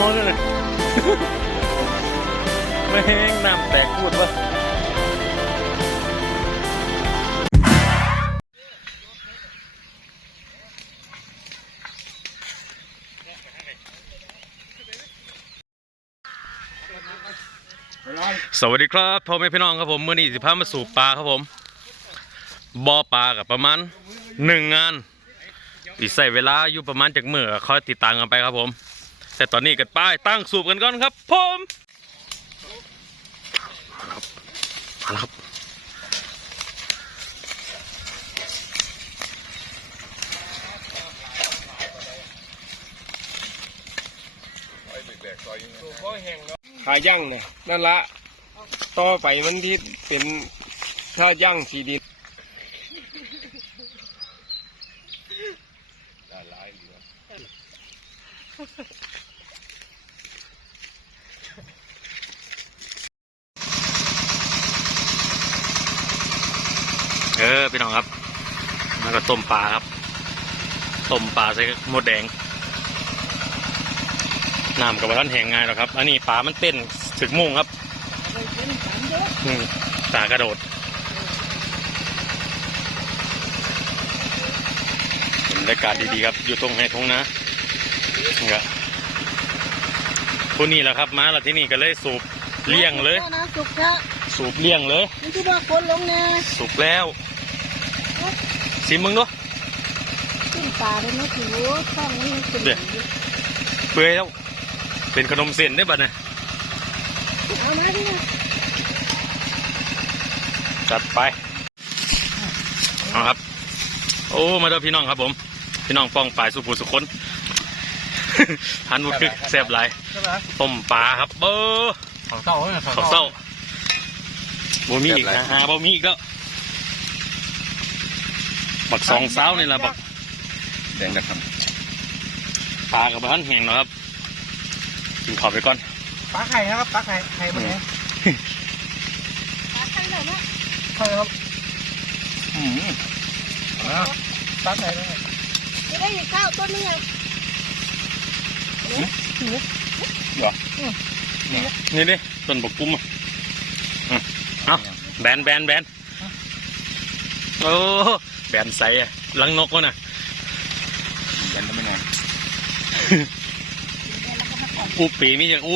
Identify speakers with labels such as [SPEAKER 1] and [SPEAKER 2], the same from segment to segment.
[SPEAKER 1] มอยเลยไม่แห้งน้ำแตกพูดวะสวัสดีครับพ่อแม่พี่น้องครับผมเมื่อนี้สิพามาสู่ปลาครับผมบ่อปลากับประมาณหนึ่งงานอีใส่เวลาอยู่ประมาณจากเมื่อคอยติดตามกันไปครับผม แต่ตอนนี้กันป้ายตั้งสูบกันก่อนครับผมเอาละครับ
[SPEAKER 2] ขาย่างเนี่ยนั่นละ ต่อไปมันที่เป็นถ้าย่างสีดิน
[SPEAKER 1] เออ พี่น้องครับแล้วก็ต้มปลาครับ ต้มปลาใส่หมดแดงน้ำกับท่านแห้งง่ายหรอกครับ อันนี้ปลามันเต้นถึกมุ่งครับอืมตากระโดดบรรยากาศดีๆครับ อยู่ตรงไหนทงนะนี่ครับผู้นี้แหละครับมาแล้วที่นี่ก็เลยสูบเลี่ยงเลย
[SPEAKER 3] นะสุกแท้
[SPEAKER 1] สูบเลี่ยงเลย
[SPEAKER 3] มันคือว่าคนลงแน่
[SPEAKER 1] สุกแล้ว ชิมมึงด้วย
[SPEAKER 3] ขึ้นปลาเลยนะถือว่าข้างนี้ขึ้น
[SPEAKER 1] เดี๋ยวเปื่อยแล้ว เป็นขนมเส้นได้บัดเนี่ย
[SPEAKER 3] เอามาดินะ
[SPEAKER 1] จัดไปเอาครับ โอ้มาเด้อพี่น้องครับผม พี่น้องป้องปลายสุภูสุคนฮันวุดคึกแซ่บหลายต้มปลาครับเบอร์
[SPEAKER 2] ของเต้าเนี่ย
[SPEAKER 1] ข้าวเศร้าบ่มีอีกนะฮะบ่มีอีกแล้ว บักสองเศร้านี่แหละบัก
[SPEAKER 2] แดงนะครับ
[SPEAKER 1] ปลากับบ้านแห้งเนาะครับกินขอบไปก่อน
[SPEAKER 2] ปลาไข่นะครับปลาไข่ไข่มันเนี่ย
[SPEAKER 3] ปลาข้างเลยนะ
[SPEAKER 2] ใช่ครับอืมปลาไข่เลย
[SPEAKER 3] จะได้อีกข้าวต้นนึงอะ
[SPEAKER 1] นี่ดิต้นบกกุ้มอะอืมเอาแบนแบนแบนโอ้ แบนใสอะลังนกวะน่ะ
[SPEAKER 2] แดงทำไมไง
[SPEAKER 1] อูปีมีจากอู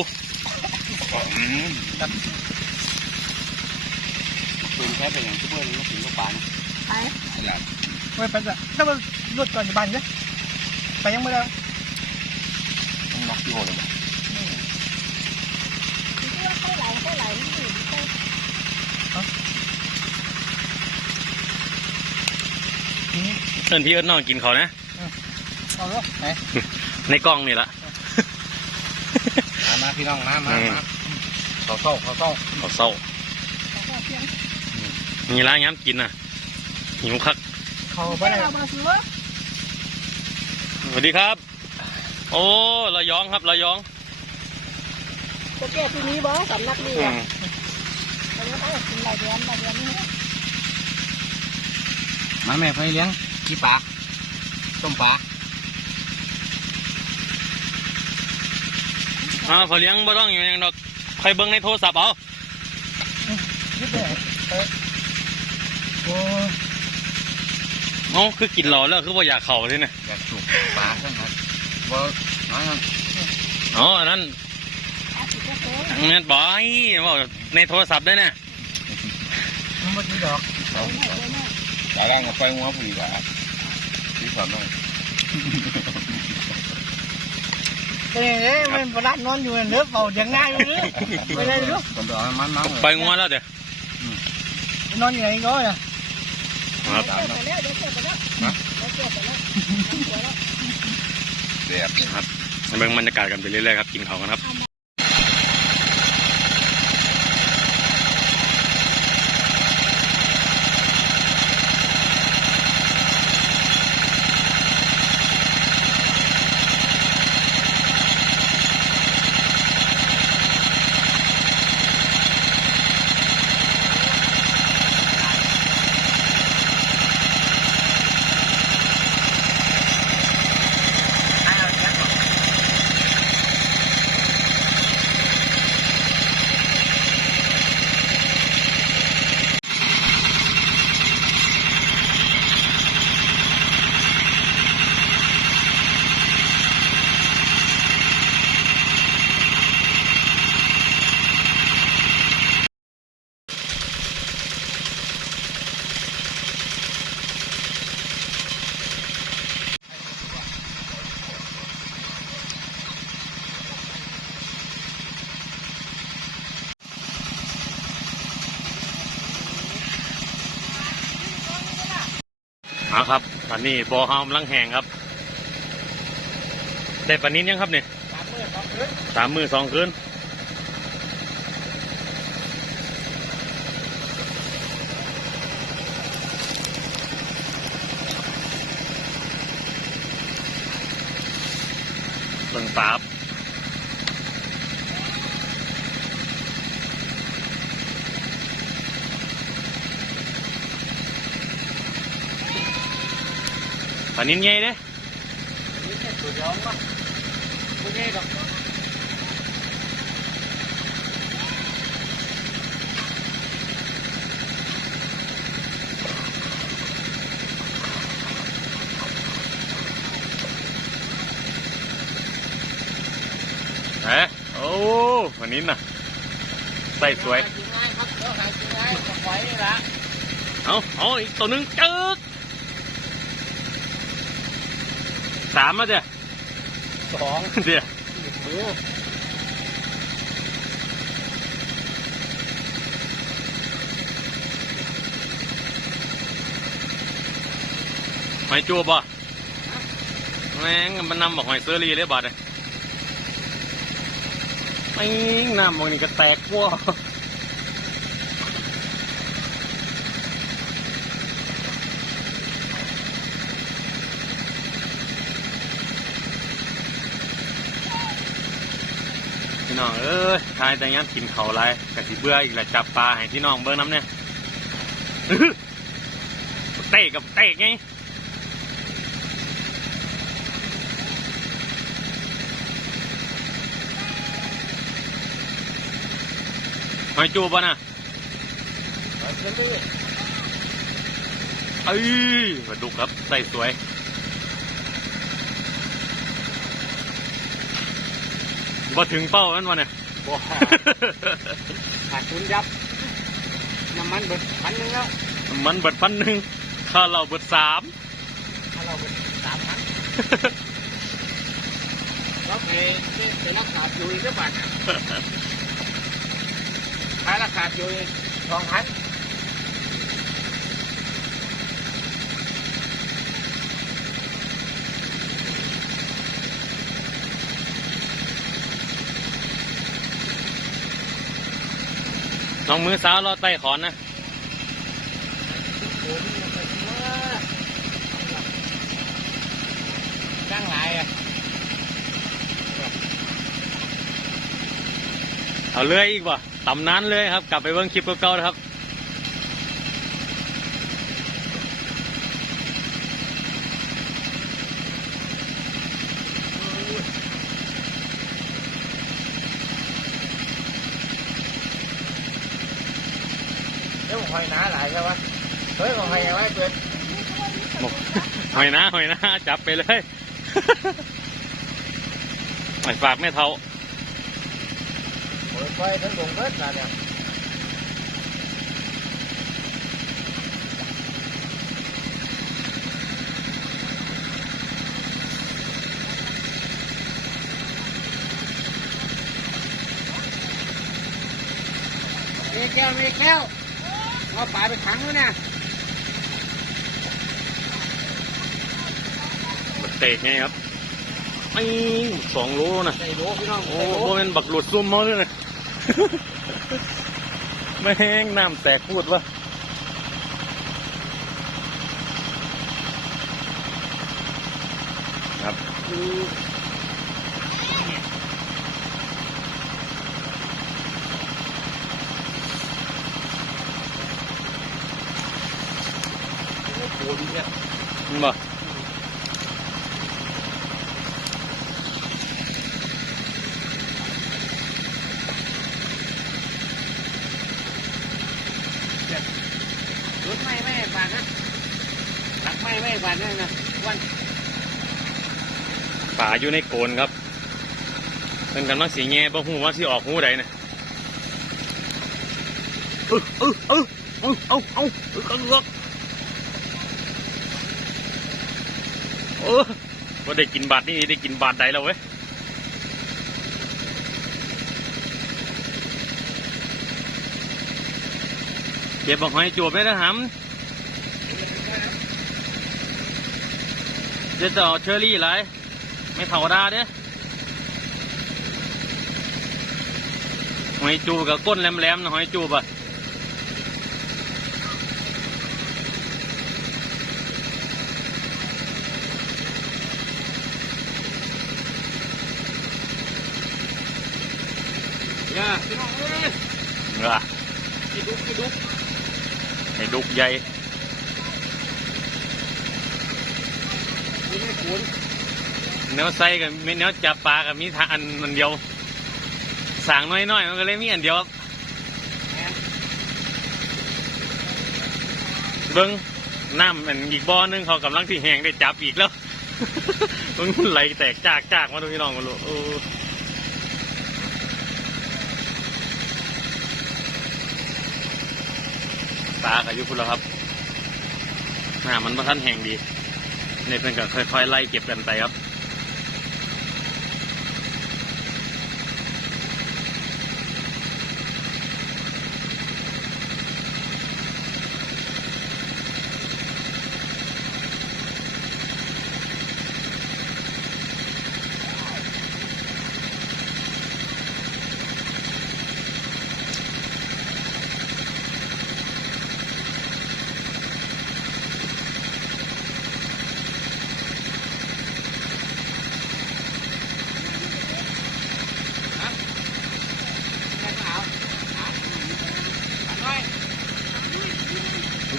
[SPEAKER 2] อืมปืนแค่เป็นอย่างที่เพื่อนลูกศิลป์ปาน
[SPEAKER 3] ไป
[SPEAKER 4] ไม่ไปจ้ะถ้ามันรถก่อนจะบันเนี่ยไปยังไม่ได้
[SPEAKER 2] ต้องล็อกที่โหดเลย
[SPEAKER 3] ค่อยไหลค่อยไหลนี่ค่อย
[SPEAKER 1] เอินพี่เอินน้องกินเขาวนะ
[SPEAKER 4] เอาแล้วไหน
[SPEAKER 1] ในกล้องนี่ละ
[SPEAKER 2] มามาพี่น้องมามา
[SPEAKER 1] อืม
[SPEAKER 2] มาเขาเศร้าเขาเศร้า
[SPEAKER 1] เขาเศร้า
[SPEAKER 3] ค่อยเพียง
[SPEAKER 1] มีร้านย้ำกินน่ะหิวคัก
[SPEAKER 4] เขา
[SPEAKER 3] ไป
[SPEAKER 4] ไม่ได้
[SPEAKER 3] เรามาซื้อ
[SPEAKER 1] สวัสดีครับ โอ้ระยองครับระยอง
[SPEAKER 3] จะแก้ที่นี้บ่สำนักนี่
[SPEAKER 1] อื
[SPEAKER 3] อะ
[SPEAKER 1] ม
[SPEAKER 3] ไปแล้วเขากินหลายเดือนหลายเดือนนี่
[SPEAKER 2] มาแม่ไปเลี้ยงกี่ปลาต้มปลา
[SPEAKER 1] อ้าวเขาเลี้ยงบ่ต้องอย่างนั้นดอกใครเบิ่งในโทรศัพท์เอา
[SPEAKER 4] ยึดเลยโอ้
[SPEAKER 1] เอ้าคือกินหล่อแล้วคือว่าอยากเข่าใช่ไหม
[SPEAKER 2] อยากสูบปลาใช่ไหมครับว่าน้อยครับ
[SPEAKER 1] อ๋ออันนั้น
[SPEAKER 3] อาสิจะเซ่
[SPEAKER 1] นั่นบอยว่าในโทรศัพท์ด้วยนะ
[SPEAKER 4] มันไม่ดีดอก
[SPEAKER 2] ปลาล่างกับไฟหัวผู้ดีกว่าที่ความน้อย
[SPEAKER 4] เอ้ยมันประดับนอนอยู่เนื้อเป่าอย่างง่ายเลยไปเลยลูก
[SPEAKER 2] คนตัวมันมัน
[SPEAKER 1] ไปงัวแล้วเดี๋ยวน
[SPEAKER 4] อนอยู่ไหนก็อะ
[SPEAKER 1] ครับ
[SPEAKER 3] เดี๋ยวไปแล้วเดี๋ยวเกิดไปแล้วเดี๋ยวเกิดไปแล้ว
[SPEAKER 2] เสียบ
[SPEAKER 1] ครับเบิ่งบรรยากาศกันไปเรื่อยๆครับกินเขาวกันครับ ครับตอนนี้บ่อเฮากำลังแห้งครับแต่ปานนี้ยังครับเนี่ย
[SPEAKER 2] สามมือสองคืน
[SPEAKER 1] สามมือสองคืนเบิ่งปรา บปานนี้ไงเด้
[SPEAKER 2] นี่แค่ตัวเดียวมั้งไม่ใช่หรอก
[SPEAKER 1] เอ๊ะโอ้วันนี้น่ะใส่สวย
[SPEAKER 2] กินง่ายครับก็หากินง่ายกับไว้นี่ละ
[SPEAKER 1] เอาเอาอีกตัวหนึงจึก สามแล้วเดี๋ยว
[SPEAKER 2] สอง
[SPEAKER 1] เดี๋ยว
[SPEAKER 2] มือ
[SPEAKER 1] หอยจูบบ่แม่งมันนำบอกหอยเซอรี่เลยบาดเลยแม่งน้ำมันนี่ก็แตกวัว น้องเอ้ยทายแต่ยังกินเขาวไรกะสิเบื่ออีกแหละจับปลาให้พี่น้องเบิ่งน้ำเนี่ยอื้อเตะกับเตะไงหอยจูบป่ะนะ
[SPEAKER 2] เอาเชอรี่
[SPEAKER 1] เอ้ยปลาดุกครับใส่สวย มาถึงเป้าแล้ววะเนี่ย
[SPEAKER 2] บ่ขาดทุนยับ น้ำมันเบิดพันหนึงแล้ว
[SPEAKER 1] มันเบิดพันหนึ่งค่าเราเบิดสาม
[SPEAKER 2] ถ้าเราเบิดสามพันแล้วไปไปรักขาดอยู่อีกสักบาทน่ะถ้าราคาดอยู่อีกสองพัน
[SPEAKER 1] องมือสาวรอไต่ขอนนะ
[SPEAKER 2] จ้างหลายอะ
[SPEAKER 1] เอาเลื่อยอีกว่ะตำนานเลยครับ กลับไปเบิ่งคลิปเก่าๆนะครับ
[SPEAKER 2] เดี๋ยวผม หอยหนาหลายใช่ปะเฮ้ยหอยยังไงเกิด
[SPEAKER 1] หอยนะหอยนะจับไปเลยไปฝากแม่เท่า
[SPEAKER 2] โอ้ยไปทั้งดงเกิดนะเนี่ยมีแก้วมีแก้ว เอาปลาไปขังแล้วเนี่ย
[SPEAKER 1] บักเตกไงครับไอ้สองโลนะ
[SPEAKER 2] ใส่โลพี่น้อง
[SPEAKER 1] โอ้
[SPEAKER 2] ใส่โล
[SPEAKER 1] โหเป็นบักหลุดซุ่มมาเลยนะแม่งน้ำแตกพูดวะครับ
[SPEAKER 2] โอ้ดีเนี่ย
[SPEAKER 1] มึง บ่
[SPEAKER 2] รถไม่ไม่บาทนะรักไม่ไม่บาทนั่นนะวัน
[SPEAKER 1] ป่าอยู่ในโกนครับเป็นกันมักสีแง่บ่หูว่าสิออกหูใดนะเออเออเออเอาเอาเอาเออเออ เออเออว่าได้กินบาทนี่ได้กินบาทใดแล้วเว้ยเก็บบอกหอยจวบได้นะหำจะจะเอาเชอรี่ไรไม่ธรรมดาเด้หอยจูกับก้นแหลมๆนะหอยจูบอะ
[SPEAKER 2] ย่าพี่น้องเอ้ย
[SPEAKER 1] เหงือ
[SPEAKER 2] กี่ดุกกี่ดุก
[SPEAKER 1] ไอ้ดุกใหญ่
[SPEAKER 2] นี่ไม่ควร
[SPEAKER 1] เนื้อไส้กับมีเนื้อจับปลากับมีทางอันมันเดียวสางน้อยๆมันก็เลยมีอันเดียวเบิ้งน้ำมันอีกบ่อนึงเขากำลังที่แหงได้จับอีกแล้วมันไหลแตกจากจากมาดูพี่น้องมาลูก โอ้ปลากับยุพุนแล้วครับน้ามันประทันแหงดีในี่เพิ่นก็ค่อยๆไล่เก็บกันไปครับ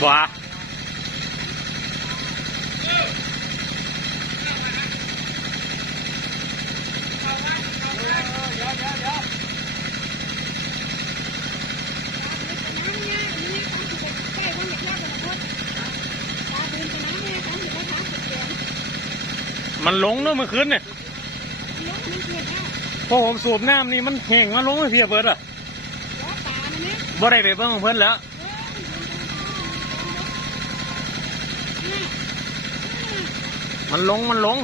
[SPEAKER 1] ว้า มันลงเนอะเมื่อคืนเนี่ยพอผมสูบน้ำนี่มันแห้งมาลงไม่เพียเบิดอะบ่ได้ไปเบิ่งของเพิ่นแล้วมันลงมันลง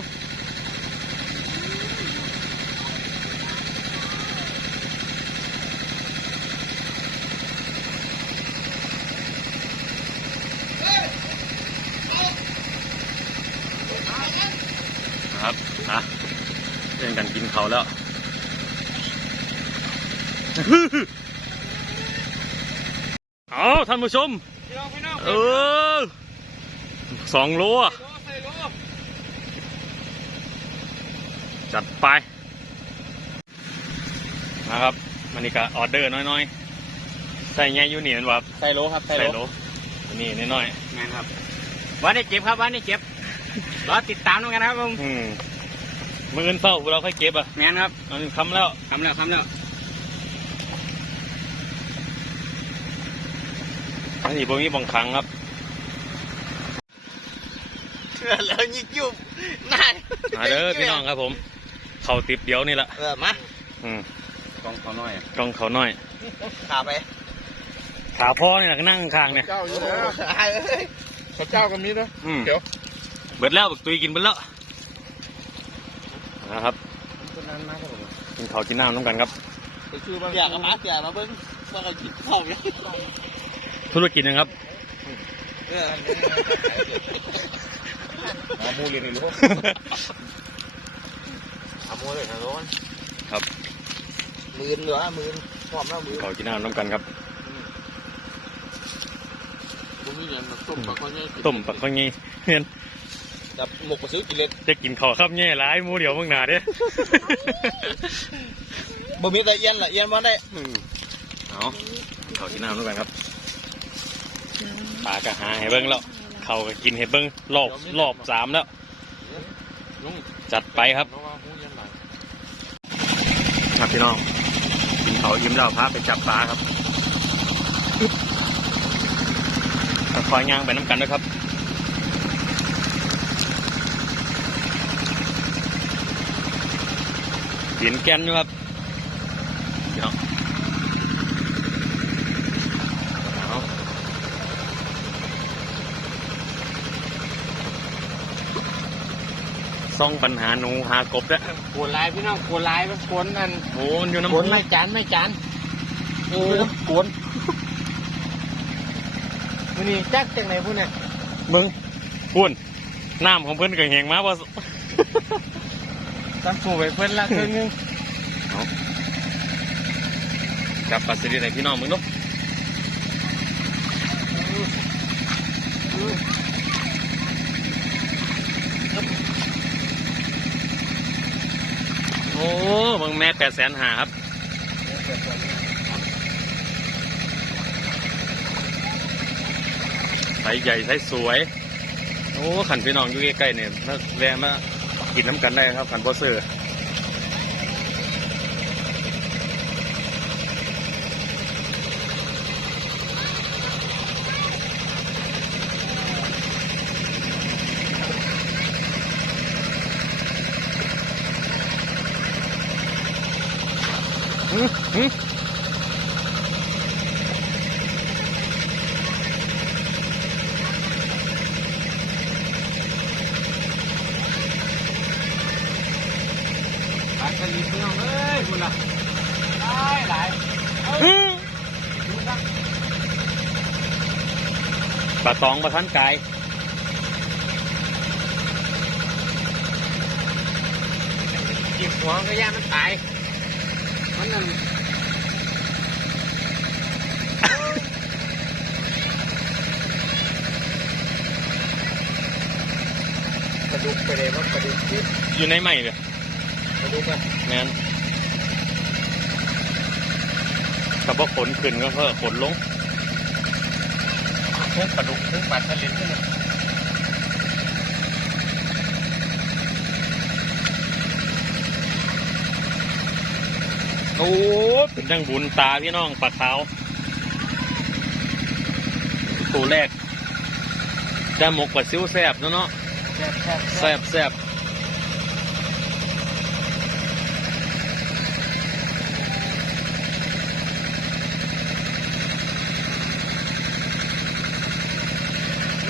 [SPEAKER 1] ครับนะเล่นกันกินเขาวแล้ว เอาท่านผู้ชม
[SPEAKER 2] พี่น้องพี่น้อง
[SPEAKER 1] เออสองโลอะ
[SPEAKER 2] ใส่โล
[SPEAKER 1] จัดไปนะครับมันนี่ก็ออเดอร์น้อยๆ ใส่ไงอยู่นี่นั่นวะ
[SPEAKER 2] ใส่โลครับ
[SPEAKER 1] ใส่โลนี่น้อย
[SPEAKER 2] แมนครับวันนี้เจ็บครับวันนี้เจ็บรอติดตามด้วยกันนะครับผม
[SPEAKER 1] ๆอืมมืออื่นเฝ้าเราค่อยเก็บอะ
[SPEAKER 2] แมนครับ
[SPEAKER 1] มันคำแล้ว
[SPEAKER 2] ทำแล้วทำแล้ว
[SPEAKER 1] อันนี้บ่มีบังคังครับ
[SPEAKER 4] แล้วยิกยุบนาย
[SPEAKER 1] มาเด้อพี่น้องครับผม เขาติบเดียวนี่แหละ
[SPEAKER 4] เออมา
[SPEAKER 1] อืม
[SPEAKER 2] กองเขาน้อย
[SPEAKER 1] กล้องเขาน้อย
[SPEAKER 4] ขาไป
[SPEAKER 1] ขาพ่อนี่แหละก็นั่งข้างๆเนี่ย
[SPEAKER 2] เจ้าอยู่แล้ว
[SPEAKER 4] หายเลย
[SPEAKER 2] เขาเจ้ากันมีด้วย
[SPEAKER 1] อืม
[SPEAKER 2] เดี๋ยว
[SPEAKER 1] เบิดแล้วบักตุยกินเบิดแล้วนะครับ
[SPEAKER 2] คนนั้นมาครับผม
[SPEAKER 1] กินข้าวกินน้ำน้ำกันครับ
[SPEAKER 2] ไปชื่อบ้าน
[SPEAKER 4] อยากมาอยากมาเบิ้งว่าก็ยิบเข้าเลย
[SPEAKER 1] ธุรกิจนะครับ
[SPEAKER 4] เออ
[SPEAKER 2] หามูเรียนนี่รู้หามูเลยนะร้อน
[SPEAKER 4] มือนเหลือมือนพร้อมแล้วมือ
[SPEAKER 1] ข้าวกินน้ำน้ำกันครับ
[SPEAKER 2] ผมมีอย่างต้มปลาข้าวเหนียว
[SPEAKER 1] ต้มปักข้าวงี้เห็น
[SPEAKER 2] จับหมกกระซื้อกินเลย
[SPEAKER 1] จะกินข้าวครับแง่ร้ายหมูเดียวมึงหนาเด้
[SPEAKER 4] บ่มีแต่เอียนละเอียนมาได้
[SPEAKER 1] อืมเอากินข้าวกินน้ำน้ำกันครับ ปลากระหาให้เบิ้งแล้วเขาก็กินให้เบิ้งรอบรอบสามแล้ว
[SPEAKER 2] ลุง
[SPEAKER 1] จัดไปครับ
[SPEAKER 2] น้องว่าหูยันไหล
[SPEAKER 1] ครับพี่น้องกินเขาวยิ้มแล้วพาไปจับปลาครับคอยย่างไปน้ำกันนะครับเห็นแกนอยู่ครับพี่น้องเอา ซ่องปัญหาหนูหากบแล้ว
[SPEAKER 2] โกนลายพี่น้องโกนลายมันโกนนั่น
[SPEAKER 1] โอ้มันอยู่น้ำ
[SPEAKER 2] โก
[SPEAKER 1] พุ
[SPEAKER 2] นไม่จานไม่จานเออโกนมันนี่จักจังไหนพวกเนี่ย
[SPEAKER 1] มึงพุ่นน้ำของเพิ่นก็แหงมาบ่
[SPEAKER 2] ตั้งปูไปเพิ่นละครึ่งนึง
[SPEAKER 1] จับปลาสลิดให้พี่น้องมึงเนาะ โอ้บางแม่แปดแสนหาครับไซใหญ่ไซส์สวย โอ้ขันพี่น้องอยู่ใกล้ๆเนี่ยมาแวะมากินน้ำกันได้ครับขันบอสเซอร์อื้อหือ
[SPEAKER 2] ปลาสลิดพี่น้องเอ้ยคุณล่ะหลายหลาย
[SPEAKER 1] อื้อปลาต องปลาทันกาย
[SPEAKER 2] จิบหัวก็ย่ามันตายมันนั่นกระดูกไปเลยว่ากระดูกที่
[SPEAKER 1] อยู่ในใหม่เลย
[SPEAKER 2] กระดูกอะ
[SPEAKER 1] แมนแต่ว่าขนขึ้นก็เพิ่มขนลง
[SPEAKER 2] พุ่งกระดูกพุ่งปลาสลิดนี่นะ
[SPEAKER 1] โอ้เป็นดังบุญตาพี่น้องปลาขาวตัวแรกแต่หมกปลาซิวแซบเนาะเนาะ
[SPEAKER 2] แซบแซบ
[SPEAKER 1] แซบแซบ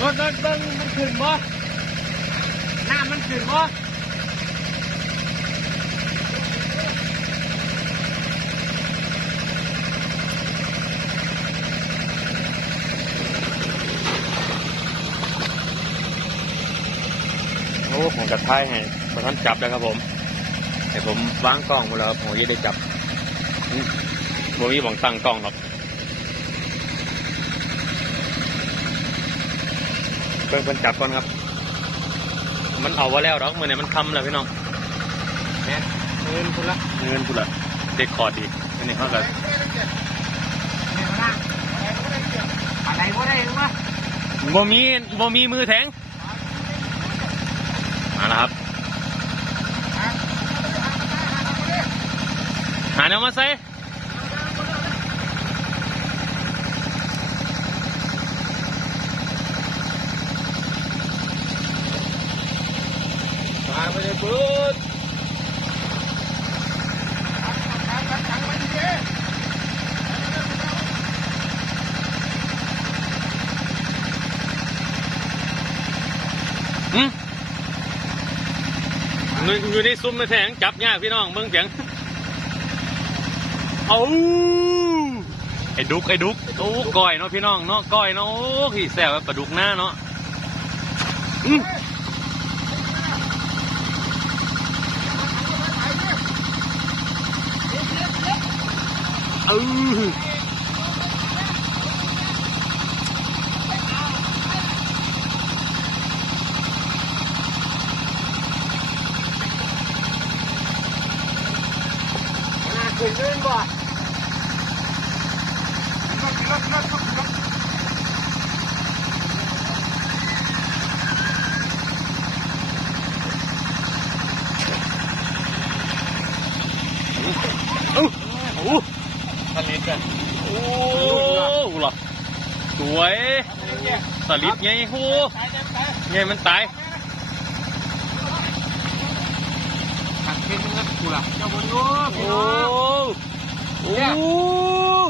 [SPEAKER 2] ร ถรถเบิ้งมันขึ้นบ่หน้ามันขึ้นบ่
[SPEAKER 1] โอ้ผมจะท้ายให้ตอนนั้นจับแล้วครับผมให้ผมวางกล้องหมดแล้วผมยังได้จับอืมผมมีบังตั้งกล้องหรอก เพิ่งเพิ่นจับก่อนครับ มันเอาไว้แล้วดอกมือเนี่ยมันคำแล้วพี่น้อง
[SPEAKER 2] แม่นเงินคุณละ
[SPEAKER 1] เงินกูละเด็กคอร์ดอีกอันนี้เขาก็
[SPEAKER 2] แม่นละอะไรก็ได้รู้ป่ะ
[SPEAKER 1] บ่มีบ่มีมือแทงมาแล้วครับ หาแนวมาใส่
[SPEAKER 2] ปเลยปุ๊บ
[SPEAKER 1] อืมอยู่ในซุ้มในแทงจับยากพี่น้องเบิ่งเสียงเอาไอ้ดุกไอ้ดุกโอ้ก้อยเนาะพี่น้องเนาะก้อยเนาะโอ้พี่แซ่บแบบปลาดุกหน้าเนาะ อืมเออ
[SPEAKER 2] หน้าขึ้นเงินบ่
[SPEAKER 1] โอ้โห
[SPEAKER 2] สลิดกัน
[SPEAKER 1] โอ้โหล่ะสวย สลิดไงโหไงมันตาย
[SPEAKER 2] หักขึ้นเงินกูละเจ้าบุญรู้พี่
[SPEAKER 1] โอ้
[SPEAKER 2] น้อง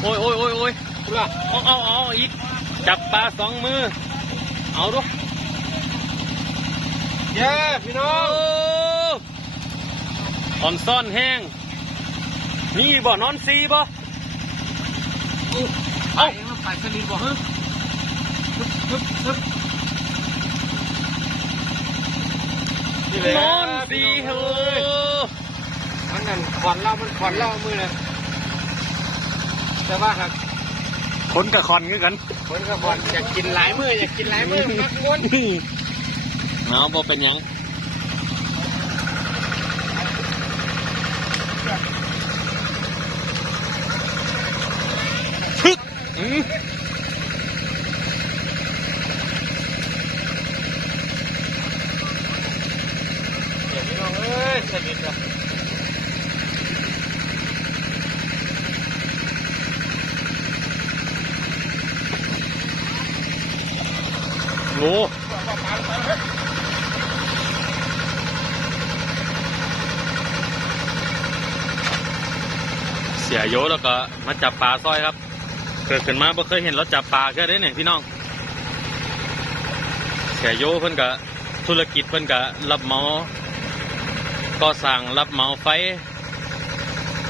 [SPEAKER 1] โอ้โอ้ยโอ้ยโอ้ยโอ้ย
[SPEAKER 2] กูละ
[SPEAKER 1] เอาเอาเอาอีก จับปลาสองมือ เอาดู
[SPEAKER 2] เย้พี่น้อ
[SPEAKER 1] โอ้
[SPEAKER 2] ง
[SPEAKER 1] อ่อนซ่อนแห้ง นี่บ่นอนซีบ่
[SPEAKER 2] เอ้าไปสลิดบ่ฮึบฮึ บฮึบฮึบ
[SPEAKER 1] โนนสีโห
[SPEAKER 2] มันนั่นขอนเล่ามันขอนเล่ามือเลยแต่ว่าหาก
[SPEAKER 1] คนกับคอนคือกัน
[SPEAKER 2] คนก็บอลอยากกินหลายมืออยากกินหลายมือมักม้วน
[SPEAKER 1] เอาบ่เป็นหยังพึกอืม
[SPEAKER 2] เดี๋ยวพี่น้องเอ้ยสนิทอะ
[SPEAKER 1] โง่เสียโยแล้วก็มา จับปลาซอยครับ เกิดขึ้นมาบ่เคยเห็นรถจับปลาแค่ได้เนี่ยพี่น้องเสียโยเพิ่นก็ธุรกิจเพิ่นก็รับเมาก็สั่งรับเมาไฟ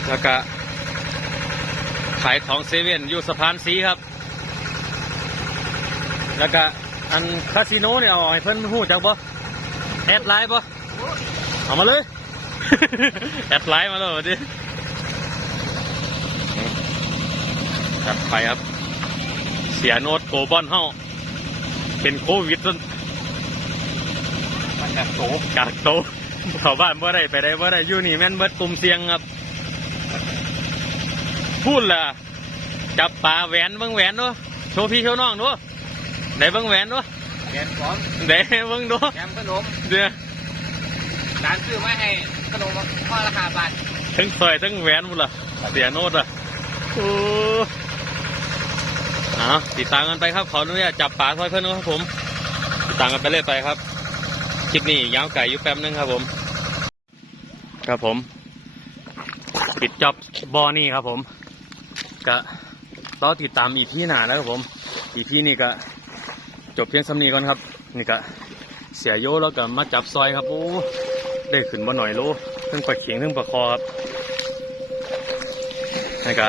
[SPEAKER 1] แล้วก็ขายของเซเว่นอยู่สะพานสีครับ แล้วก็อันคาสิโนเนี่ยเอาให้เพิ่นหูจักบ่แอดไลน์บ่เอามาเลย แอดไลน์มาเลยดิ จัดไปครับ เสียโนดโกบอลเฮาเป็นโควิดจน
[SPEAKER 2] มันจะโต
[SPEAKER 1] กากโตชาวบ้านบ่ได้ไปได้บ่ได้อยู่นี่แม่นเบิดกลุ่มเสียงครับ พูดล่ะ จับปลาแหวนเบิ่งแหวนด้วยโชว์พี่โชว์น้องด้วยไหนเบิ่งแหวนด้วย
[SPEAKER 2] แกนพร้อม
[SPEAKER 1] ไหนเบิ่งด้วย
[SPEAKER 2] แกมขนม
[SPEAKER 1] เดี๋ยว
[SPEAKER 2] ร้านซื้อมาให้ขนมข้อราคาบาท
[SPEAKER 1] ทั้งเฟยทั้งแหวนหมดล่ะเสียโนดอะโอ้ เอาติดตามกันไปครับ ขออนุญาตจับปลาซอยเพื่อนครับผม ติดตามกันไปเรื่อยไปครับ คลิปนี้ยาวไก่อยู่แป๊บนึงครับผม ครับผม ปิดจ็อบบอนี่ครับผมก็รอติดตามอีพีหนานะครับผม อีพีนี้ก็จบเพียงสำนีก่อนครับ นี่ก็เสียโยแล้วก็มาจับซอยครับโอ้ได้ขึ้นมาหน่อยโลเพิ่งปลาเขียงเพิ่งปลาคอครับนี่ก็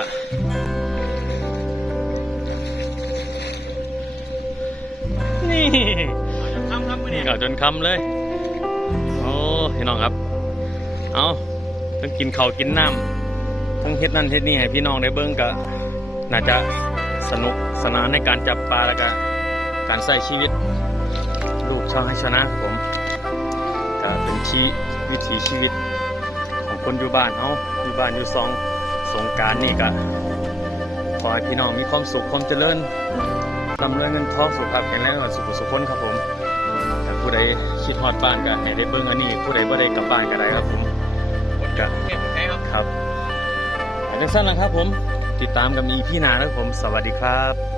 [SPEAKER 1] นี่
[SPEAKER 2] ทำครับมือ
[SPEAKER 1] นี่
[SPEAKER 2] นี่
[SPEAKER 1] เขาจนคำเลย โอ้พี่น้องครับ เอาต้องกินข้าวกินน้ำทั้งเฮ็ดนั่นเฮ็ดนี่ให้พี่น้องได้เบิ่งก็น่าจะสนุกสนานในการจับปลาแล้วก็การใช้ชีวิต ลูกช่างให้ชนะครับผมก็เป็นชีวิถีชีวิตของคนอยู่บ้านเฮาอยู่บ้านอยู่ซองสงกรารนี่ก็ขอให้พี่น้องมีความสุขความเจริญ ร่ำรวยเงินทองสุขภาพแข็งแรงสุขสุขคนครับผมแต่ผู้ใดคิดฮอดบ้านก็ให้ได้เบิ่งอันนี้ ผู้ใดบ่ได้กลับบ้านก็ได้ครับผมก็
[SPEAKER 2] เก็บใช้ครับ
[SPEAKER 1] ครับอันนี้สั้นนะครับผม ติดตามกับมีพี่นานะครับผม สวัสดีครับ